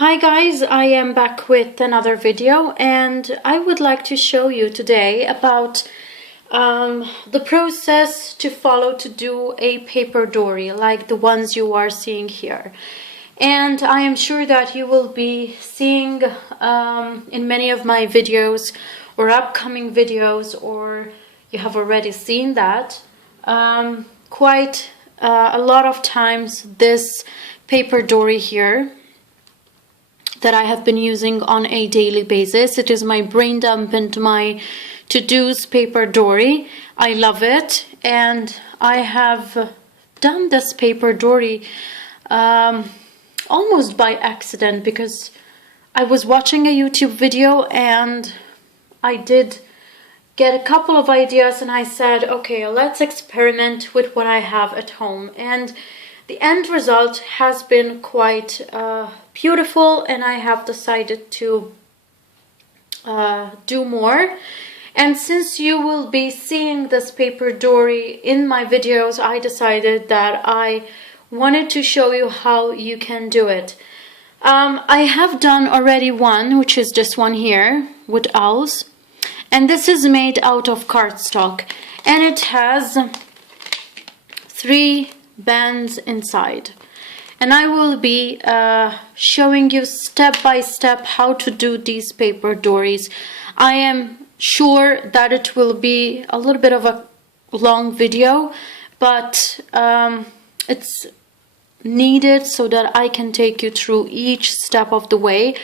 Hi guys, I am back with another video and I would like to show you today about the process to follow to do a paper dory like the ones you are seeing here. And I am sure that you will be seeing in many of my videos or upcoming videos, or you have already seen that quite a lot of times this paper dory here that I have been using on a daily basis. It is my brain dump and my to-dos paper dory. I love it, and I have done this paper dory almost by accident because I was watching a YouTube video and I did get a couple of ideas and I said, okay, let's experiment with what I have at home. And the end result has been quite beautiful, and I have decided to do more. And since you will be seeing this paper dory in my videos, I decided that I wanted to show you how you can do it. I have done already one, which is this one here with owls, and this is made out of cardstock, and it has 3 bands inside, and I will be showing you step by step how to do these paper dories. I am sure that it will be a little bit of a long video, but it's needed so that I can take you through each step of the way.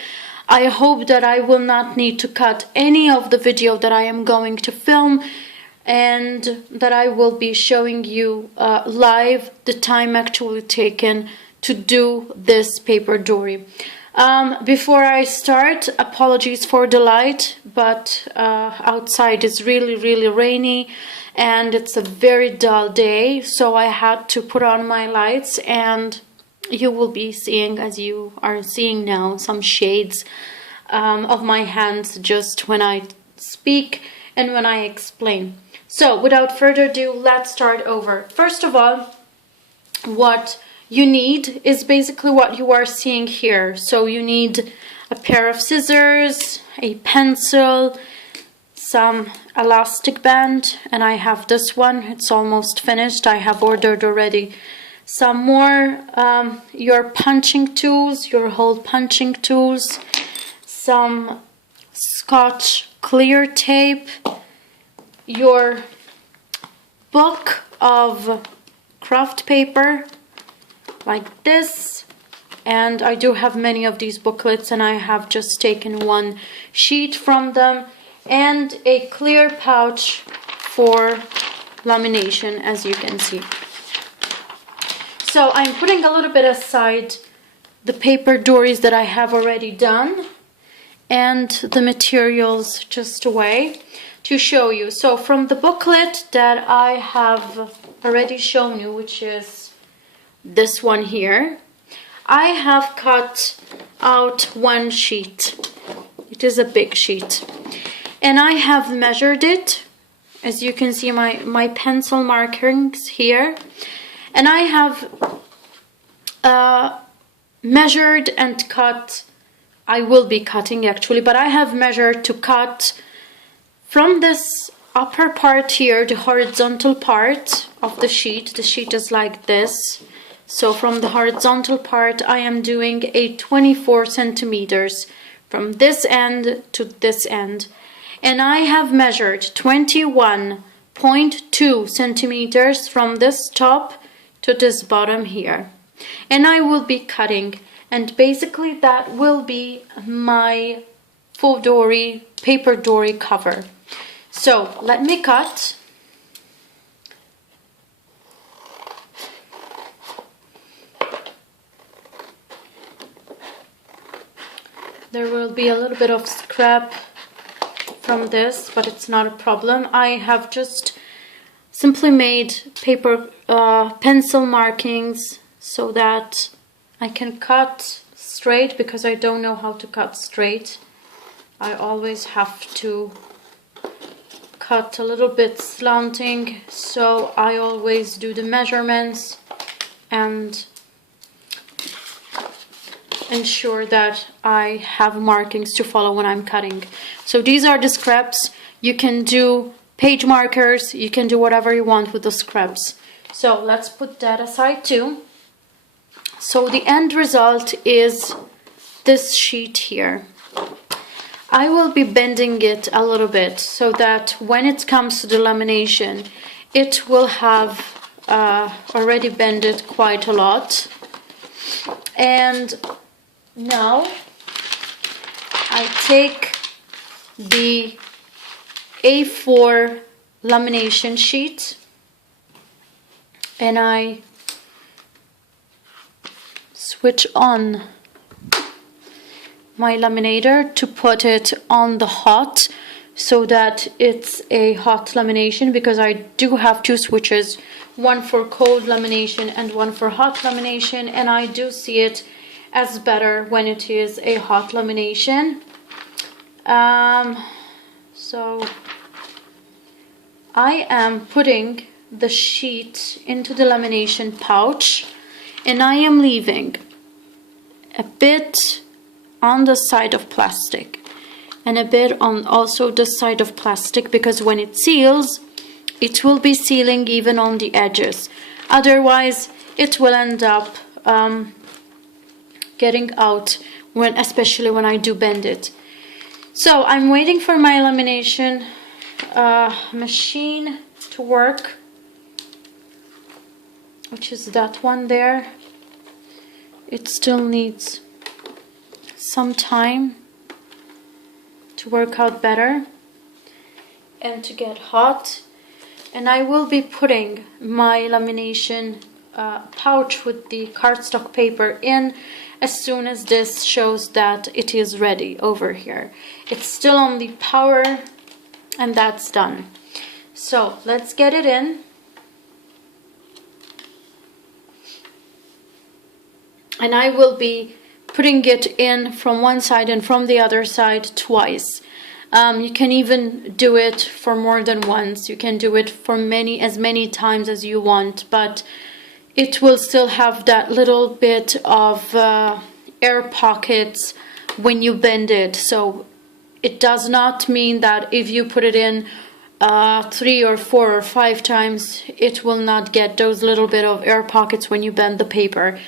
I hope that I will not need to cut any of the video that I am going to film, and that I will be showing you live the time actually taken to do this paper dory. Before I start, apologies for the light, but outside is really rainy and it's a very dull day, so I had to put on my lights, and you will be seeing, as you are seeing now, some shades of my hands just when I speak and when I explain. So without further ado, let's start over. First of all, what you need is basically what you are seeing here. So you need a pair of scissors, a pencil, some elastic band, and I have this one. It's almost finished. I have ordered already some more. Your punching tools, your hole punching tools, some Scotch clear tape, your book of craft paper like this, and I do have many of these booklets and I have just taken one sheet from them, and a clear pouch for lamination, as you can see. So I'm putting a little bit aside the paper dories that I have already done and the materials just away to show you. So from the booklet that I have already shown you, which is this one here, I have cut out one sheet. It is a big sheet, and I have measured it. As you can see, my pencil markings here, and I have measured and cut. I will be cutting actually, but I have measured to cut from this upper part here, the horizontal part of the sheet. The sheet is like this. So from the horizontal part, I am doing a 24 centimeters from this end to this end. And I have measured 21.2 centimeters from this top to this bottom here. And I will be cutting. And basically that will be my full dory, paper dory cover. So let me cut. There will be a little bit of scrap from this, but it's not a problem. I have just simply made paper pencil markings so that I can cut straight, because I don't know how to cut straight. I always have to cut a little bit slanting, so I always do the measurements and ensure that I have markings to follow when I'm cutting. So these are the scraps. You can do page markers, you can do whatever you want with the scraps. So let's put that aside too. So the end result is this sheet here. I will be bending it a little bit so that when it comes to the lamination, it will have already bended quite a lot. And now I take the A4 lamination sheet and I switch on my laminator to put it on the hot so that it's a hot lamination, because I do have two switches, one for cold lamination and one for hot lamination, and I do see it as better when it is a hot lamination. So I am putting the sheet into the lamination pouch and I am leaving a bit on the side of plastic and a bit on also the side of plastic, because when it seals, it will be sealing even on the edges. Otherwise, it will end up getting out, especially when I do bend it. So I'm waiting for my lamination machine to work, which is that one there. It still needs some time to work out better and to get hot. And I will be putting my lamination pouch with the cardstock paper in as soon as this shows that it is ready over here. It's still on the power and that's done. So let's get it in. And I will be putting it in from one side and from the other side twice. You can even do it for more than once. You can do it for as many times as you want, but it will still have that little bit of air pockets when you bend it. So it does not mean that if you put it in 3 or 4 or 5 times, it will not get those little bit of air pockets when you bend the paper.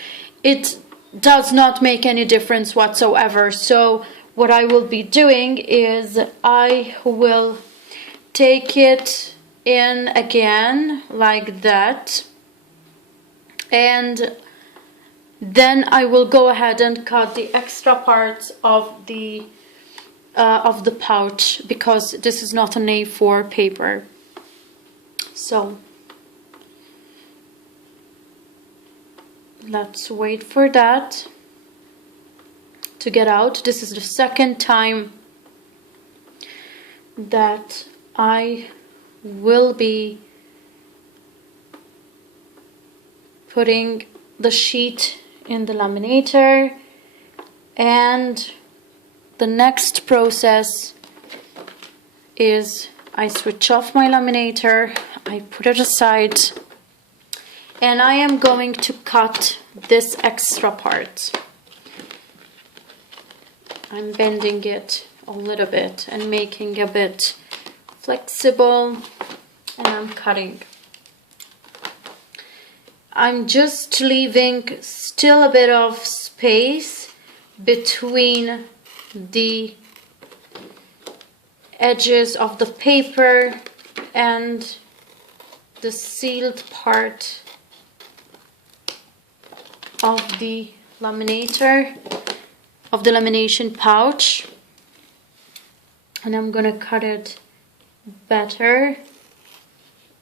It does not make any difference whatsoever. So what I will be doing is I will take it in again like that, and then I will go ahead and cut the extra parts of the pouch, because this is not an A4 paper. So let's wait for that to get out. This is the second time that I will be putting the sheet in the laminator, and the next process is I switch off my laminator, I put it aside, and I am going to cut this extra part. I'm bending it a little bit and making it a bit flexible, and I'm cutting. I'm just leaving still a bit of space between the edges of the paper and the sealed part of the laminator, of the lamination pouch, and I'm gonna cut it better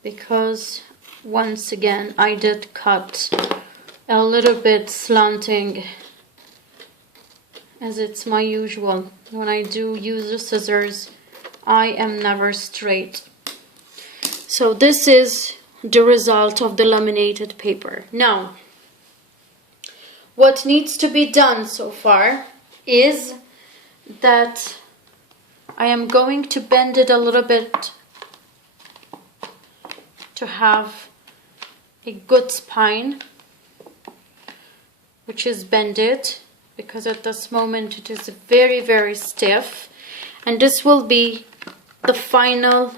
because once again I did cut a little bit slanting, as it's my usual. When I do use the scissors, I am never straight. So this is the result of the laminated paper. Now, what needs to be done so far is that I am going to bend it a little bit to have a good spine, which is bended. because at this moment it is very, very stiff. And this will be the final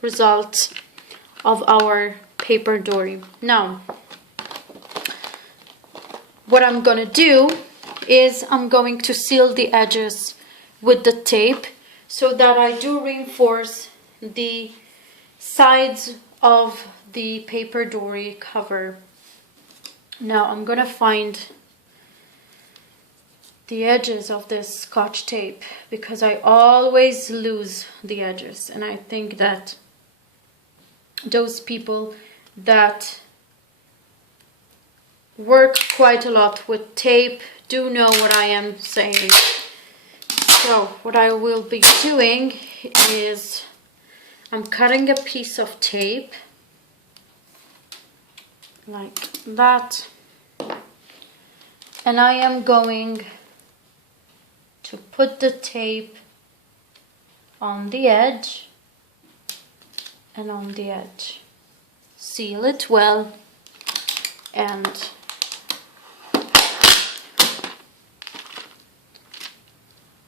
result of our PaperDori. Now, what I'm gonna do is I'm going to seal the edges with the tape so that I do reinforce the sides of the PaperDori cover. Now I'm gonna find the edges of this Scotch tape because I always lose the edges, and I think that those people that work quite a lot with tape do know what I am saying. So what I will be doing is I'm cutting a piece of tape like that, and I am going to put the tape on the edge and on the edge, seal it well, and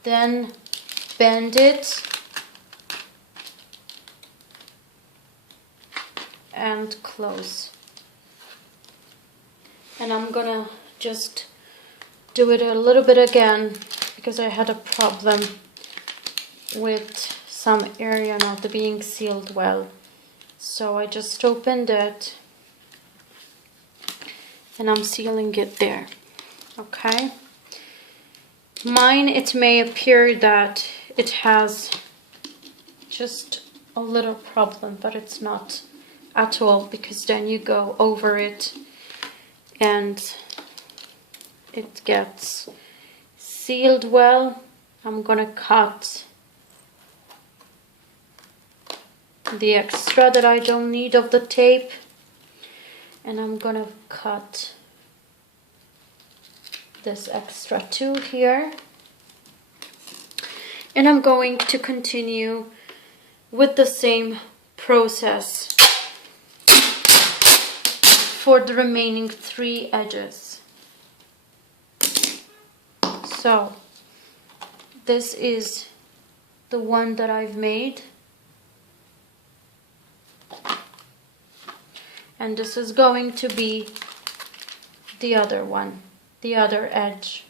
then bend it and close. And I'm gonna just do it a little bit again because I had a problem with some area not being sealed well. So I just opened it and I'm sealing it there. Okay. Mine, it may appear that it has just a little problem, but it's not at all, because then you go over it and it gets sealed well. I'm gonna cut the extra that I don't need of the tape, and I'm gonna cut this extra too here, and I'm going to continue with the same process for the remaining 3 edges. So this is the one that I've made, and this is going to be the other one, the other edge.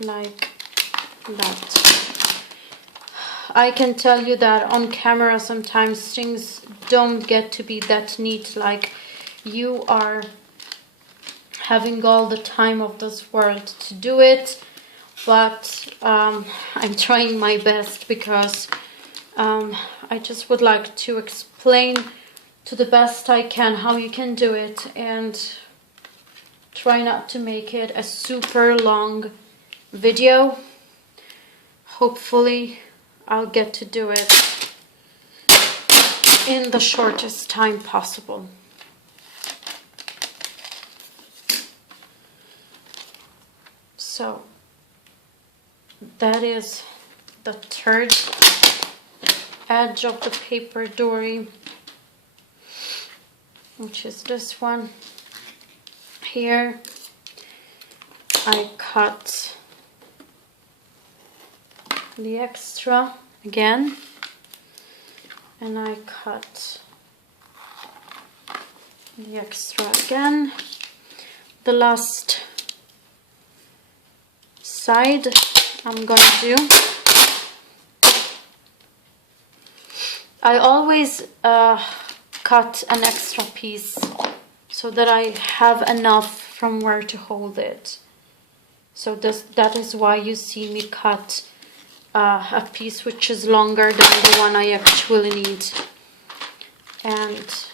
Like that. I can tell you that on camera sometimes things don't get to be that neat, like you are having all the time of this world to do it, but I'm trying my best because I just would like to explain to the best I can how you can do it, and try not to make it a super long video. Hopefully I'll get to do it in the shortest time possible. So that is the 3rd edge of the PaperDori, which is this one here. I cut the extra again, and I cut the extra again. The last side I'm gonna do, I always cut an extra piece so that I have enough from where to hold it. So that is why you see me cut a piece which is longer than the one I actually need. And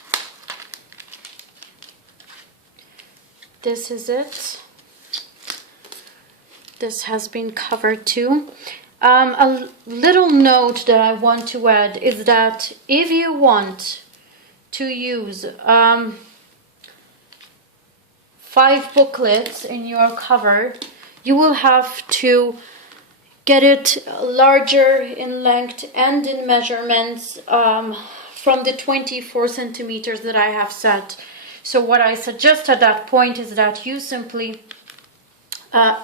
this is it. This has been covered too. A little note that I want to add is that if you want to use 5 booklets in your cover, you will have to get it larger in length and in measurements from the 24 centimeters that I have set. So what I suggest at that point is that you simply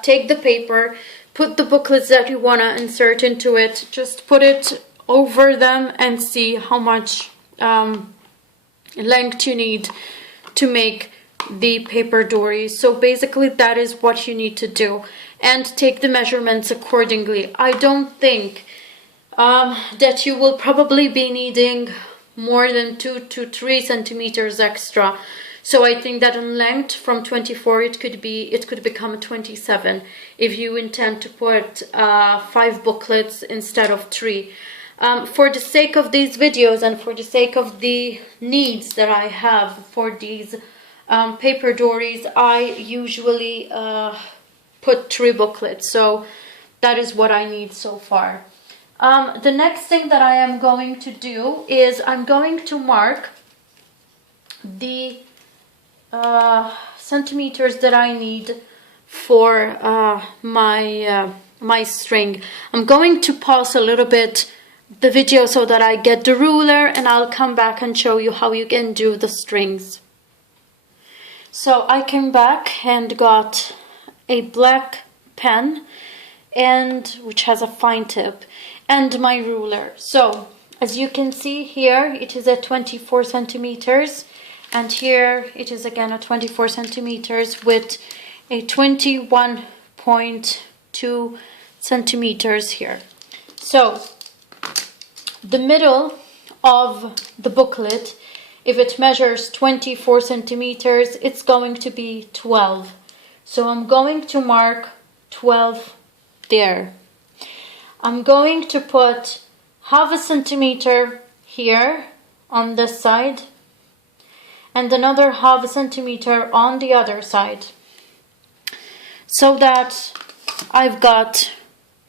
take the paper, put the booklets that you want to insert into it, just put it over them and see how much length you need to make the PaperDori. So basically that is what you need to do, and take the measurements accordingly. I don't think that you will probably be needing more than 2 to 3 centimeters extra. So I think that in length from 24 it could become 27 if you intend to put 5 booklets instead of 3. For the sake of these videos and for the sake of the needs that I have for these PaperDoris, I usually put 3 booklets. So that is what I need so far. The next thing that I am going to do is I'm going to mark the centimeters that I need for my string. I'm going to pause a little bit the video so that I get the ruler, and I'll come back and show you how you can do the strings. So I came back and got a black pen, and which has a fine tip, and my ruler. So as you can see here, it is at 24 centimeters, and here it is again at 24 centimeters with a 21.2 centimeters here. So the middle of the booklet, if it measures 24 centimeters, it's going to be 12. So I'm going to mark 12 there. I'm going to put half a centimeter here on this side and another half a centimeter on the other side, so that I've got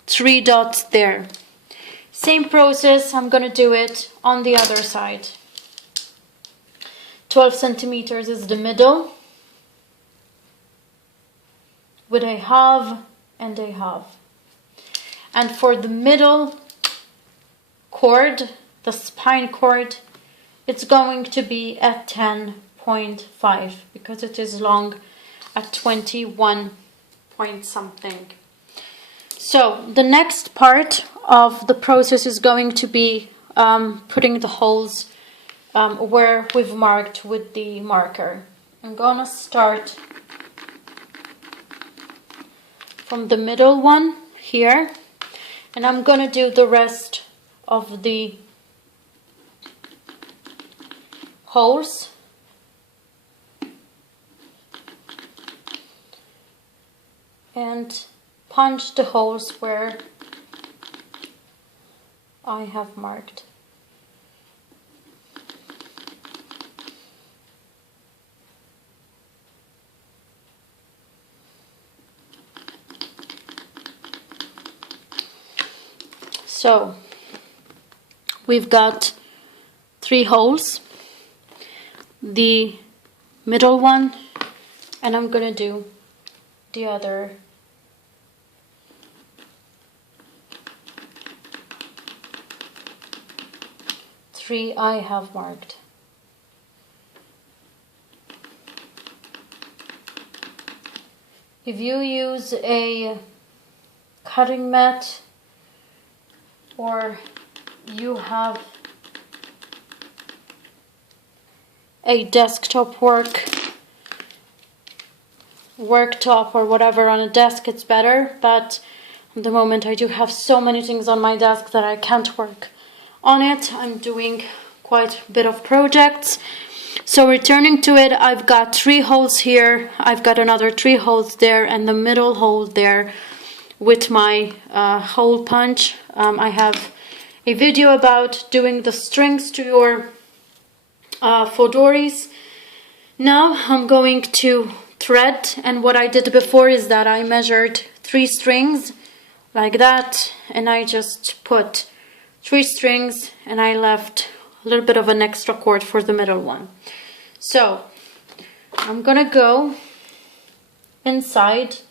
3 dots there. Same process, I'm going to do it on the other side. 12 centimeters is the middle, with a half and a half. And for the middle cord, the spine cord, it's going to be at 10.5 because it is long at 21 point something. So the next part of the process is going to be putting the holes where we've marked with the marker. I'm gonna start from the middle one here, and I'm gonna do the rest of the holes. And punch the holes where I have marked. So we've got 3 holes, the middle one, and I'm gonna do the other . I have marked. If you use a cutting mat or you have a desktop worktop or whatever on a desk, it's better, but at the moment I do have so many things on my desk that I can't work on it. I'm doing quite a bit of projects. So returning to it, I've got 3 holes here, I've got another 3 holes there, and the middle hole there with my hole punch. I have a video about doing the strings to your PaperDoris. Now I'm going to thread, and what I did before is that I measured 3 strings like that, and I just put 3 strings, and I left a little bit of an extra cord for the middle one. So I'm gonna go inside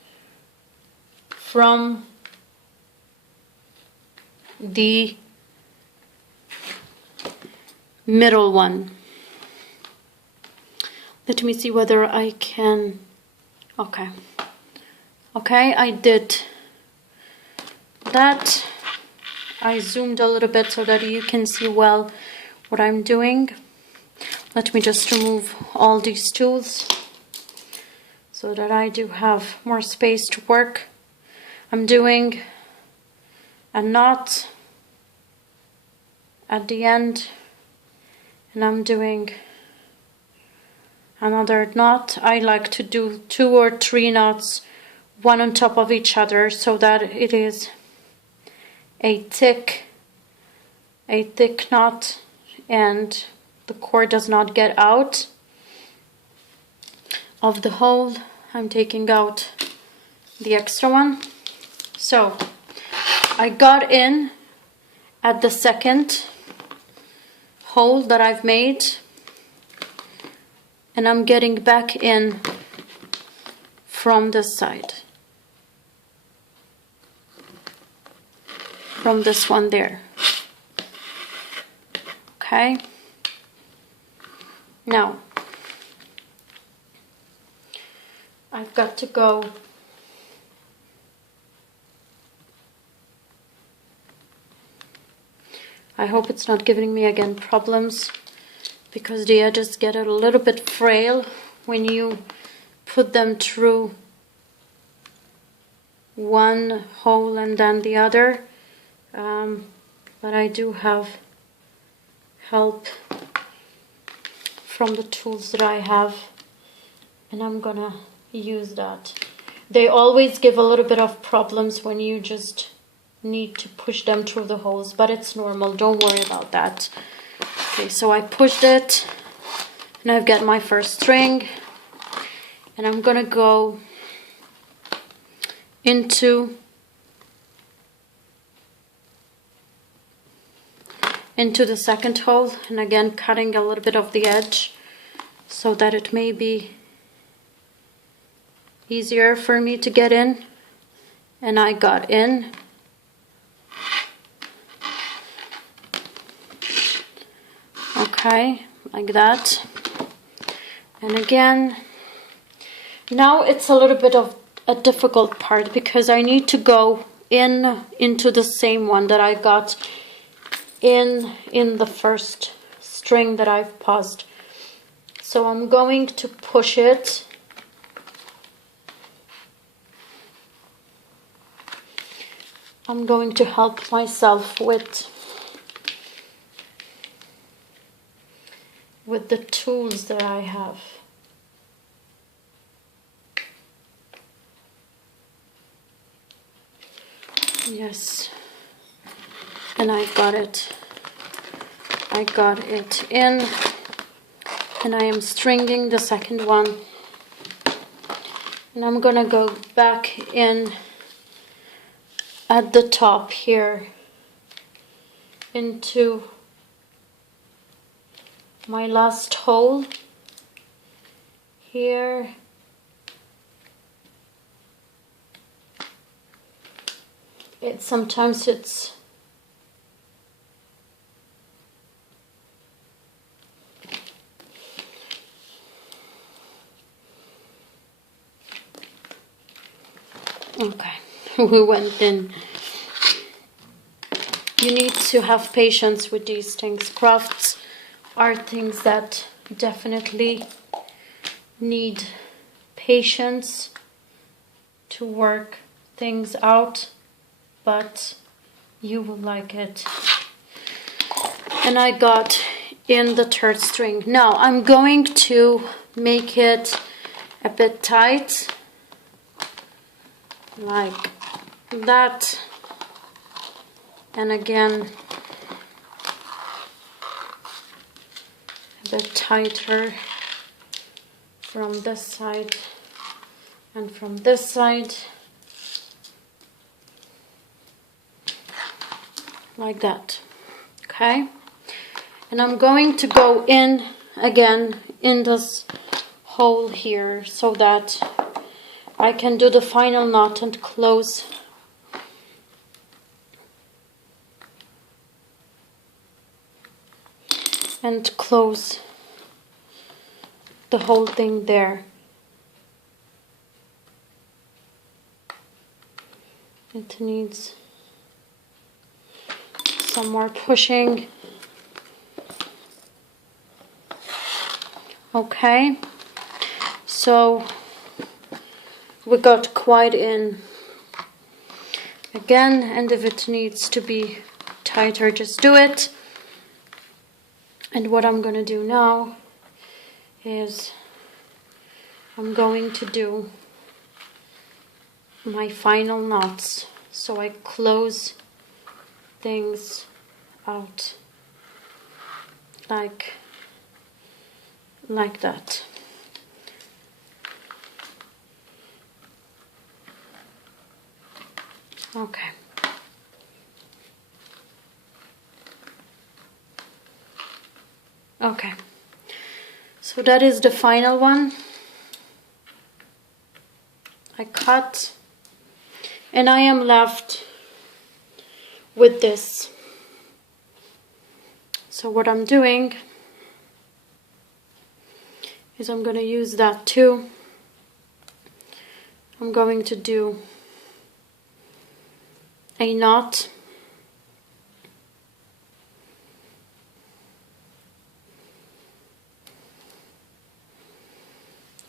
from the middle one. Let me see whether I can. Okay, I did that. I zoomed a little bit so that you can see well what I'm doing. Let me just remove all these tools so that I do have more space to work. I'm doing a knot at the end, and I'm doing another knot. I like to do 2 or 3 knots, one on top of each other, so that it is a thick knot and the cord does not get out of the hole. I'm taking out the extra one. So I got in at the second hole that I've made, and I'm getting back in from this side, from this one there. Okay, now I've got to go I hope it's not giving me again problems, because the edges get a little bit frail when you put them through one hole and then the other, but I do have help from the tools that I have, and I'm gonna use that. They always give a little bit of problems when you just need to push them through the holes, but it's normal, don't worry about that. Okay, so I pushed it and I've got my first string, and I'm gonna go into the second hole, and again cutting a little bit of the edge so that it may be easier for me to get in. And I got in. Okay, like that. And again, now it's a little bit of a difficult part, because I need to go into the same one that I got in the first string that I've paused. So I'm going to push it I'm going to help myself with the tools that I have. Yes, and I got it in, and I am stringing the second one, and I'm gonna go back in at the top here into my last hole here. Sometimes it's okay. We went in. You need to have patience with these things. Crafts are things that definitely need patience to work things out, but you will like it. And I got in the third string. Now I'm going to make it a bit tight, like that, and again a bit tighter from this side and from this side, like that. Okay, and I'm going to go in again in this hole here so that I can do the final knot and close and close the whole thing there. It needs some more pushing. Okay, so we got quite in again, and if it needs to be tighter, just do it. And what I'm gonna do now is I'm going to do my final knots, so I close things out like that. Okay. Okay. So that is the final one. I cut, and I am left with this. So what I'm doing is I'm going to use that too. I'm going to do a knot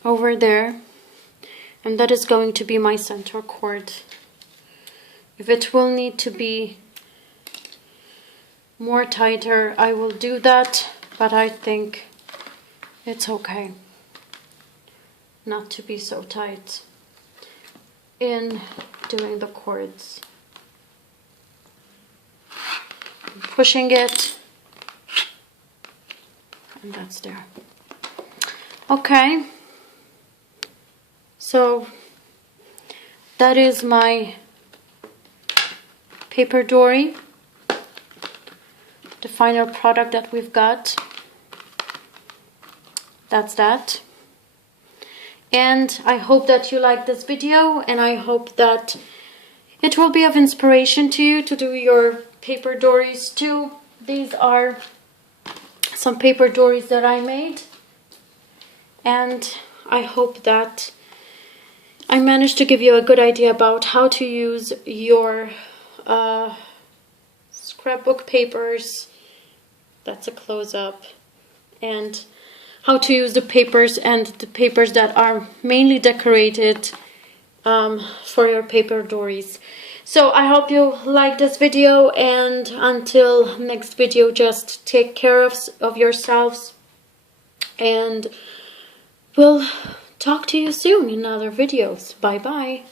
over there, and that is going to be my center cord. If it will need to be more tighter, I will do that, but I think it's okay not to be so tight in doing the cords. I'm pushing it, and that's there. Okay, so that is my PaperDori, the final product that we've got. That's that. And I hope that you like this video, and I hope that it will be of inspiration to you to do your PaperDoris too. These are some PaperDoris that I made, and I hope that I managed to give you a good idea about how to use your scrapbook papers. That's a close-up. And how to use the papers and the papers that are mainly decorated for your PaperDoris. So I hope you like this video, and until next video, just take care of yourselves, and we'll talk to you soon in other videos. Bye bye.